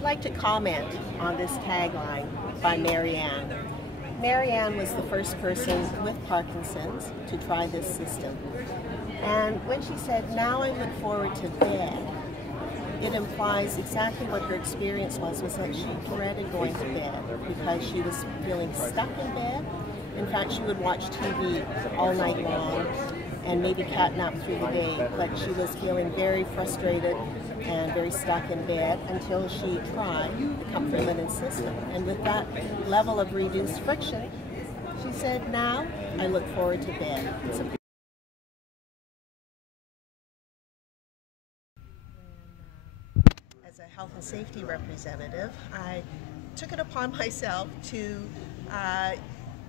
I'd like to comment on this tagline by Marianne. Marianne was the first person with Parkinson's to try this system. And when she said, "Now I look forward to bed," it implies exactly what her experience was that she dreaded going to bed because she was feeling stuck in bed. In fact, she would watch TV all night long and maybe catnap through the day, but she was feeling very frustrated and very stuck in bed until she tried the comfort linen system. And with that level of reduced friction, she said, "Now I look forward to bed." As a health and safety representative, I took it upon myself to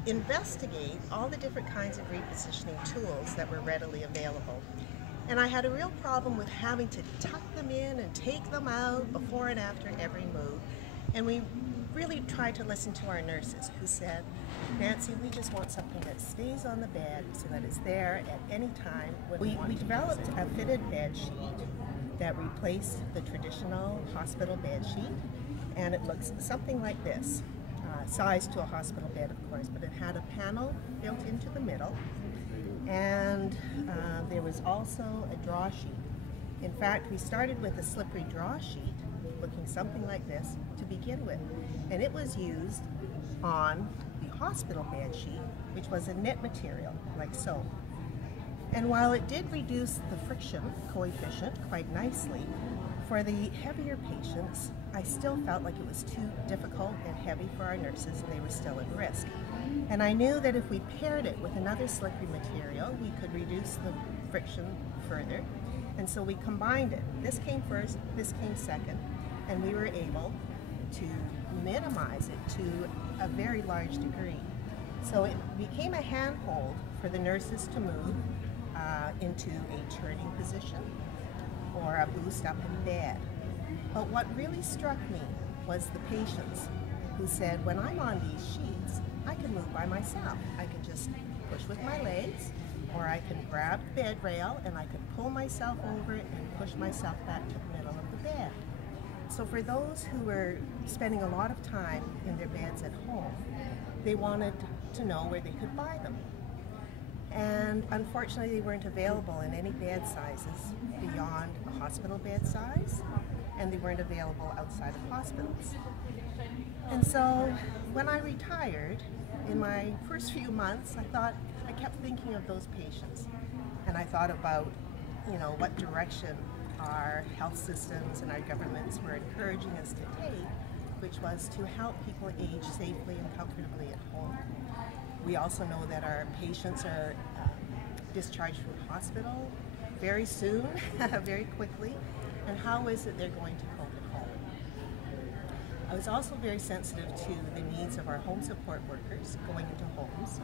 investigate all the different kinds of repositioning tools that were readily available. And I had a real problem with having to tuck them in and take them out before and after every move. And we really tried to listen to our nurses who said, "Nancy, we just want something that stays on the bed so that it's there at any time." We developed a fitted bed sheet that replaced the traditional hospital bed sheet, and it looks something like this. Sized to a hospital bed, of course, but it had a panel built into the middle, and there was also a draw sheet. In fact, we started with a slippery draw sheet looking something like this to begin with, and it was used on the hospital bed sheet, which was a knit material like so. And while it did reduce the friction coefficient quite nicely, for the heavier patients, I still felt like it was too difficult and heavy for our nurses, and they were still at risk. And I knew that if we paired it with another slippery material, we could reduce the friction further. And so we combined it. This came first, this came second, and we were able to minimize it to a very large degree. So it became a handhold for the nurses to move into a turning position or a boost up in bed. But what really struck me was the patients who said, "When I'm on these sheets, I can move by myself. I can just push with my legs, or I can grab the bed rail and I can pull myself over it and push myself back to the middle of the bed." So for those who were spending a lot of time in their beds at home, they wanted to know where they could buy them. And unfortunately, they weren't available in any bed sizes beyond a hospital bed size, and they weren't available outside of hospitals. And so when I retired, in my first few months, I kept thinking of those patients. And I thought about, what direction our health systems and our governments were encouraging us to take, which was to help people age safely and comfortably at home. We also know that our patients are discharged from hospital very soon, very quickly, and how is it they're going to cope at home? I was also very sensitive to the needs of our home support workers going into homes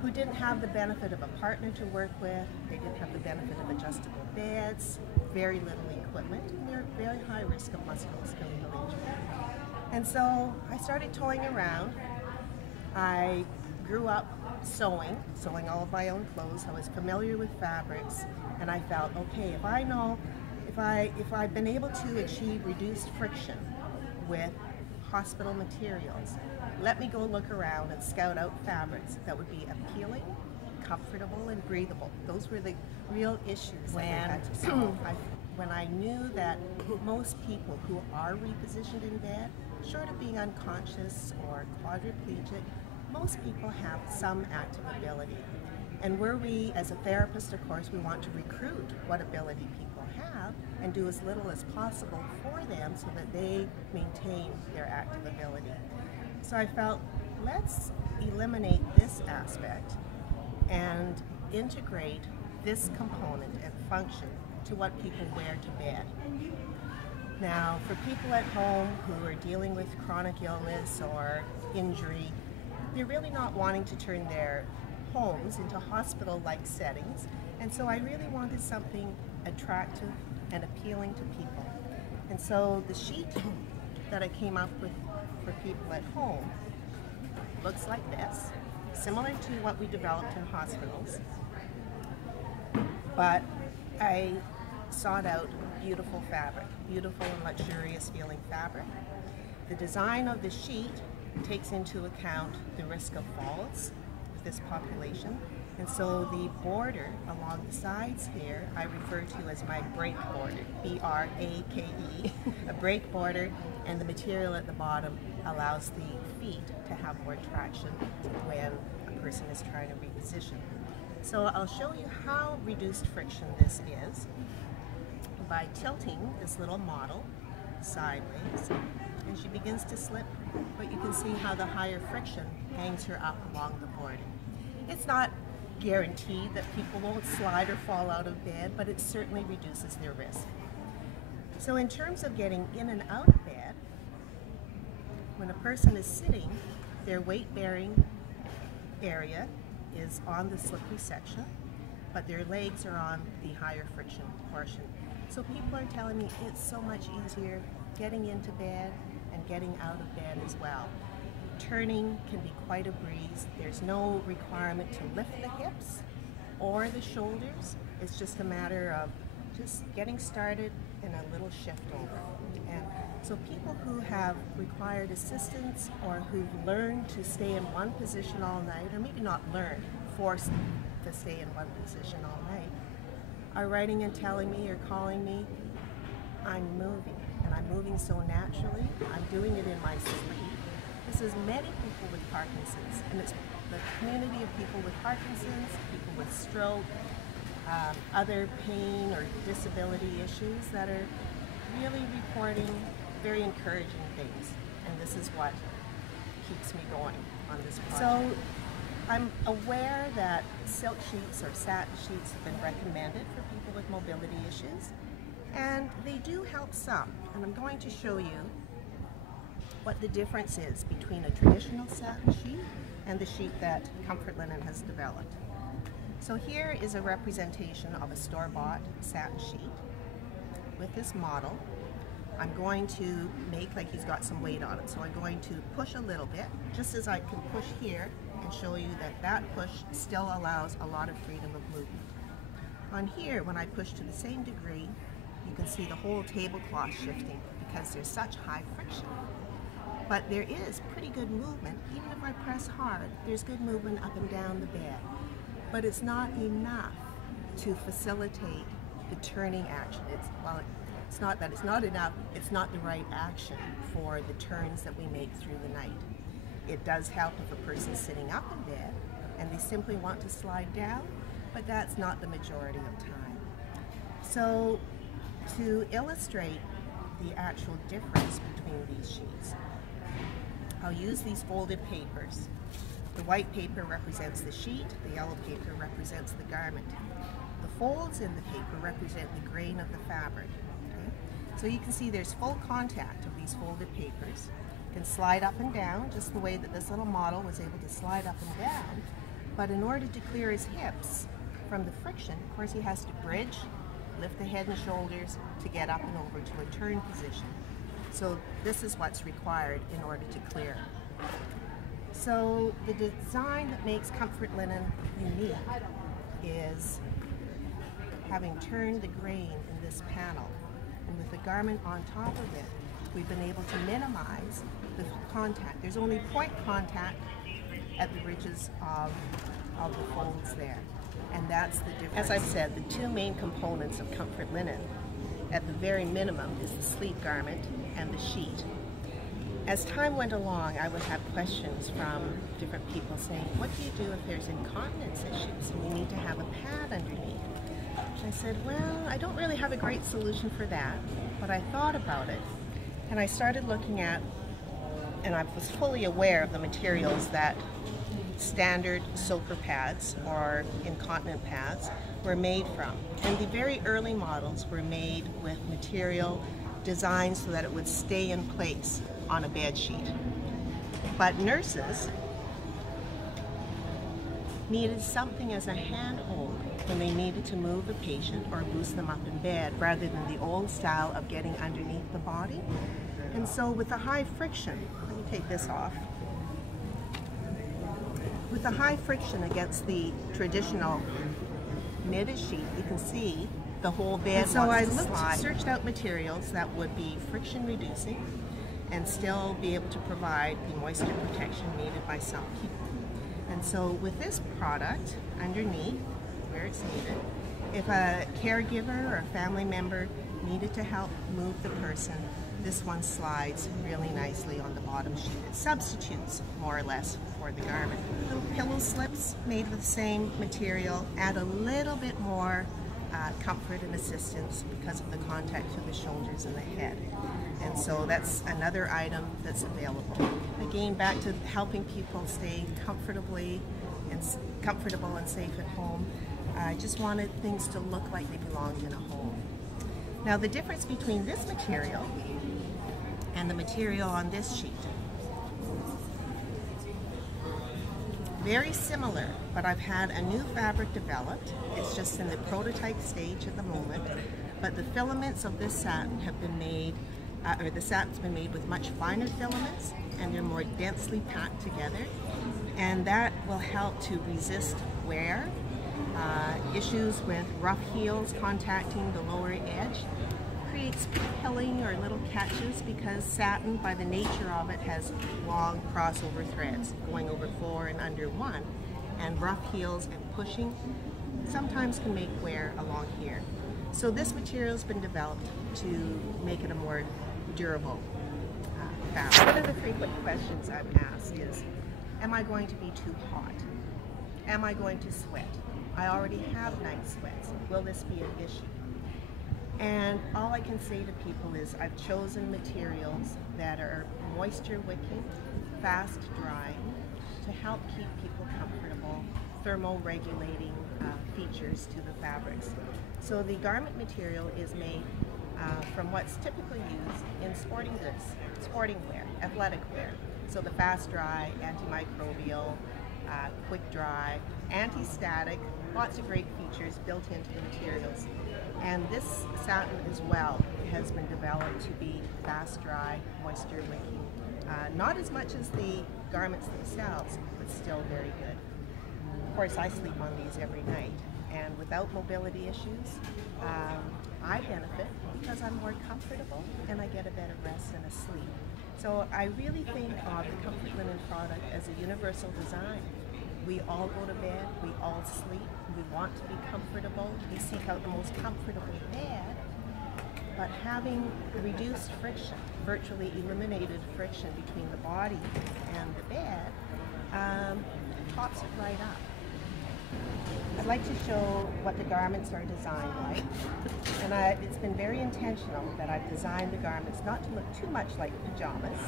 who didn't have the benefit of a partner to work with, they didn't have the benefit of adjustable beds, very little equipment, and they're at very high risk of musculoskeletal injury. And so I started toying around. I grew up sewing all of my own clothes. I was familiar with fabrics, and I felt, okay, if I've been able to achieve reduced friction with hospital materials, let me go look around and scout out fabrics that would be appealing, comfortable, and breathable. Those were the real issues that we had to solve. When I knew that most people who are repositioned in bed, short of being unconscious or quadriplegic, most people have some active ability. And we, as a therapist, of course, we want to recruit what ability people have and do as little as possible for them so that they maintain their active ability. So I felt, let's eliminate this aspect and integrate this component and function to what people wear to bed. Now, for people at home who are dealing with chronic illness or injury, they're really not wanting to turn their homes into hospital-like settings, and so I really wanted something attractive and appealing to people. And so the sheet that I came up with for people at home looks like this, similar to what we developed in hospitals, but I sought out beautiful fabric, beautiful and luxurious feeling fabric. The design of the sheet takes into account the risk of falls with this population. And so the border along the sides here, I refer to as my brake border, B-R-A-K-E, a brake border, and the material at the bottom allows the feet to have more traction when a person is trying to reposition. So I'll show you how reduced friction this is by tilting this little model sideways, and she begins to slip, but you can see how the higher friction hangs her up along the border. It's not guaranteed that people won't slide or fall out of bed, but it certainly reduces their risk. So in terms of getting in and out of bed, when a person is sitting, their weight-bearing area is on the slippery section, but their legs are on the higher friction portion. So people are telling me it's so much easier getting into bed and getting out of bed as well. Turning can be quite a breeze. There's no requirement to lift the hips or the shoulders. It's just a matter of just getting started and a little shift over. And so people who have required assistance or who've learned to stay in one position all night, or maybe not learned, forced to stay in one position all night, are writing and telling me or calling me, I'm moving, and I'm moving so naturally. I'm doing it in my sleep. This is many people with Parkinson's, and it's the community of people with Parkinson's, people with stroke, other pain or disability issues that are really reporting very encouraging things, and this is what keeps me going on this project. So I'm aware that silk sheets or satin sheets have been recommended for people with mobility issues, and they do help some, and I'm going to show you what the difference is between a traditional satin sheet and the sheet that Comfort Linen has developed. So here is a representation of a store-bought satin sheet. With this model, I'm going to make like he's got some weight on it. So I'm going to push a little bit, just as I can push here and show you that that push still allows a lot of freedom of movement. On here, when I push to the same degree, you can see the whole tablecloth shifting because there's such high friction. But there is pretty good movement. Even if I press hard, there's good movement up and down the bed. But it's not enough to facilitate the turning action. It's not that it's not enough, it's not the right action for the turns that we make through the night. It does help if a person's sitting up in bed and they simply want to slide down, but that's not the majority of time. So to illustrate the actual difference between these sheets, I'll use these folded papers. The white paper represents the sheet, the yellow paper represents the garment. The folds in the paper represent the grain of the fabric. Okay? So you can see there's full contact of these folded papers. You can slide up and down, just the way that this little model was able to slide up and down. But in order to clear his hips from the friction, of course he has to bridge, lift the head and shoulders to get up and over to a turn position. So this is what's required in order to clear. So the design that makes Comfort Linen unique is having turned the grain in this panel. And with the garment on top of it, we've been able to minimize the contact. There's only point contact at the ridges of the folds there. And that's the difference. As I've said, the two main components of Comfort Linen, at the very minimum, is the sleep garment and the sheet. As time went along, I would have questions from different people saying, what do you do if there's incontinence issues and we need to have a pad underneath? I said, well, I don't really have a great solution for that, but I thought about it, and I started looking at, and I was fully aware of the materials that standard soaker pads or incontinent pads were made from. And the very early models were made with material designed so that it would stay in place on a bed sheet. But nurses needed something as a handhold when they needed to move a patient or boost them up in bed, rather than the old style of getting underneath the body. And so with the high friction, let me take this off. With the high friction against the traditional knitted sheet, you can see the whole bed. And so I searched out materials that would be friction reducing and still be able to provide the moisture protection needed by some people. And so with this product, underneath, where it's needed, if a caregiver or a family member needed to help move the person, this one slides really nicely on the bottom sheet. It substitutes more or less for the garment. Little pillow slips made with the same material add a little bit more comfort and assistance because of the contact to the shoulders and the head. And so that's another item that's available. Again, back to helping people stay comfortable and safe at home. I just wanted things to look like they belonged in a home. Now the difference between this material and the material on this sheet, very similar, but I've had a new fabric developed. It's just in the prototype stage at the moment, but the filaments of this satin have been made, the satin's been made with much finer filaments, and they're more densely packed together, and that will help to resist wear, issues with rough heels contacting the lower edge, creates pilling or little catches because satin, by the nature of it, has long crossover threads going over 4 and under 1, and rough heels and pushing sometimes can make wear along here. So this material has been developed to make it a more durable fabric. One of the frequent questions I'm asked is, am I going to be too hot? Am I going to sweat? I already have night sweats. Will this be an issue? And all I can say to people is I've chosen materials that are moisture wicking, fast drying, to help keep people comfortable, thermo-regulating features to the fabrics. So the garment material is made from what's typically used in sporting goods, sporting wear, athletic wear. So the fast dry, antimicrobial, quick dry, anti-static, lots of great features built into the materials. And this satin as well has been developed to be fast dry, moisture wicking. Not as much as the garments themselves, but still very good. Of course, I sleep on these every night, and without mobility issues, I benefit because I'm more comfortable and I get a better rest and a sleep. So I really think of the Comfort Linen product as a universal design. We all go to bed, we all sleep, we want to be comfortable, we seek out the most comfortable bed, but having reduced friction, virtually eliminated friction between the body and the bed, tops it right up. I'd like to show what the garments are designed like, and it's been very intentional that I've designed the garments not to look too much like pajamas.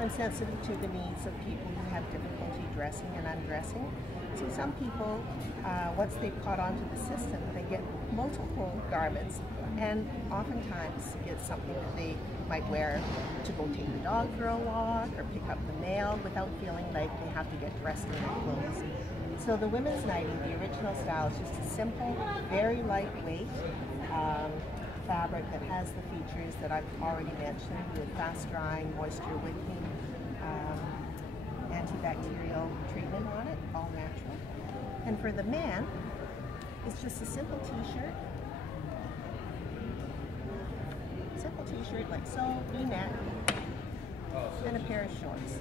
I'm sensitive to the needs of people who have difficulty dressing and undressing. So some people, once they've caught on to the system, they get multiple garments, and oftentimes it's something that they might wear to go take the dog for a walk or pick up the mail without feeling like they have to get dressed in their clothes. So the women's nightie, the original style, is just a simple, very lightweight fabric that has the features that I've already mentioned with fast drying, moisture wicking, antibacterial treatment on it, all natural. And for the man, it's just a simple t-shirt. Simple t-shirt like so, V-neck, and a pair of shorts.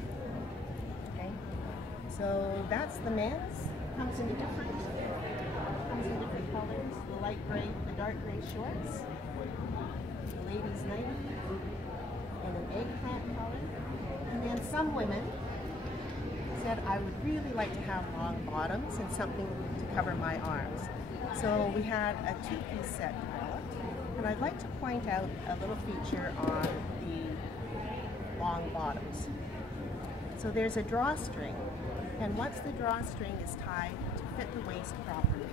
Okay? So that's the men's. Comes in different colors. The light gray, the dark gray shorts. The ladies' nightie in an eggplant color. And then some women said I would really like to have long bottoms and something to cover my arms. So we had a two-piece set developed, and I'd like to point out a little feature on the long bottoms. So there's a drawstring, and once the drawstring is tied to fit the waist properly,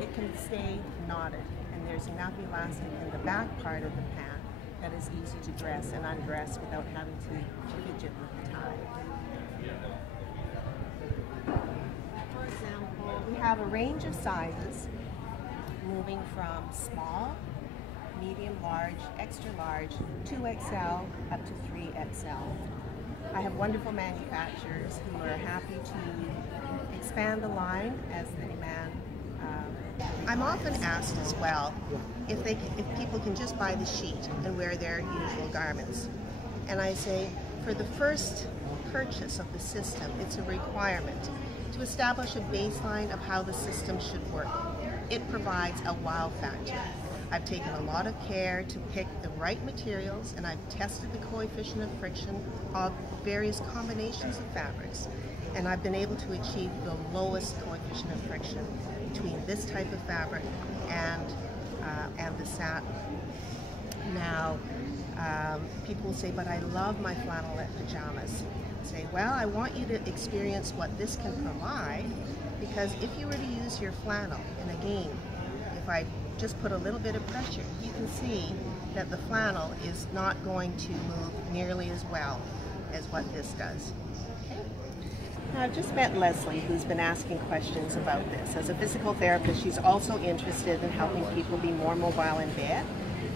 it can stay knotted, and there's enough elastic in the back part of the pant that is easy to dress and undress without having to fidget with the tie. For example, we have a range of sizes moving from small, medium, large, extra large, 2XL up to 3XL. I have wonderful manufacturers who are happy to expand the line as the demand I'm often asked as well if people can just buy the sheet and wear their usual garments. And I say, for the first purchase of the system, it's a requirement to establish a baseline of how the system should work. It provides a wow factor. I've taken a lot of care to pick the right materials, and I've tested the coefficient of friction of various combinations of fabrics, and I've been able to achieve the lowest coefficient of friction between this type of fabric and the satin. Now, people will say, but I love my flannelette pajamas. I say, well, I want you to experience what this can provide, because if you were to use your flannel, and again, if I just put a little bit of pressure, you can see that the flannel is not going to move nearly as well as what this does. Okay. Now, I've just met Leslie, who's been asking questions about this. As a physical therapist, she's also interested in helping people be more mobile in bed.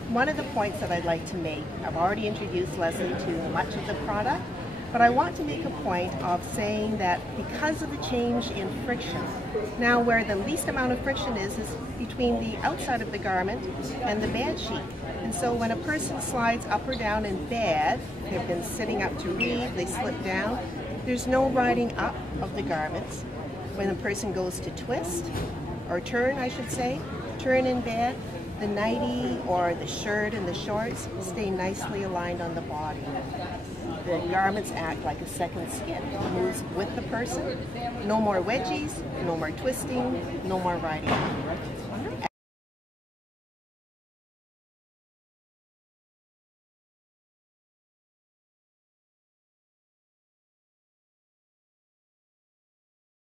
One of the points that I'd like to make, I've already introduced Leslie to much of the product, but I want to make a point of saying that because of the change in friction, now where the least amount of friction is between the outside of the garment and the bed sheet. And so when a person slides up or down in bed, they've been sitting up to read, they slip down, there's no riding up of the garments. When a person goes to twist, or turn I should say, turn in bed, the nightie or the shirt and the shorts stay nicely aligned on the body. The garments act like a second skin. It moves with the person. No more wedgies, no more twisting, no more riding.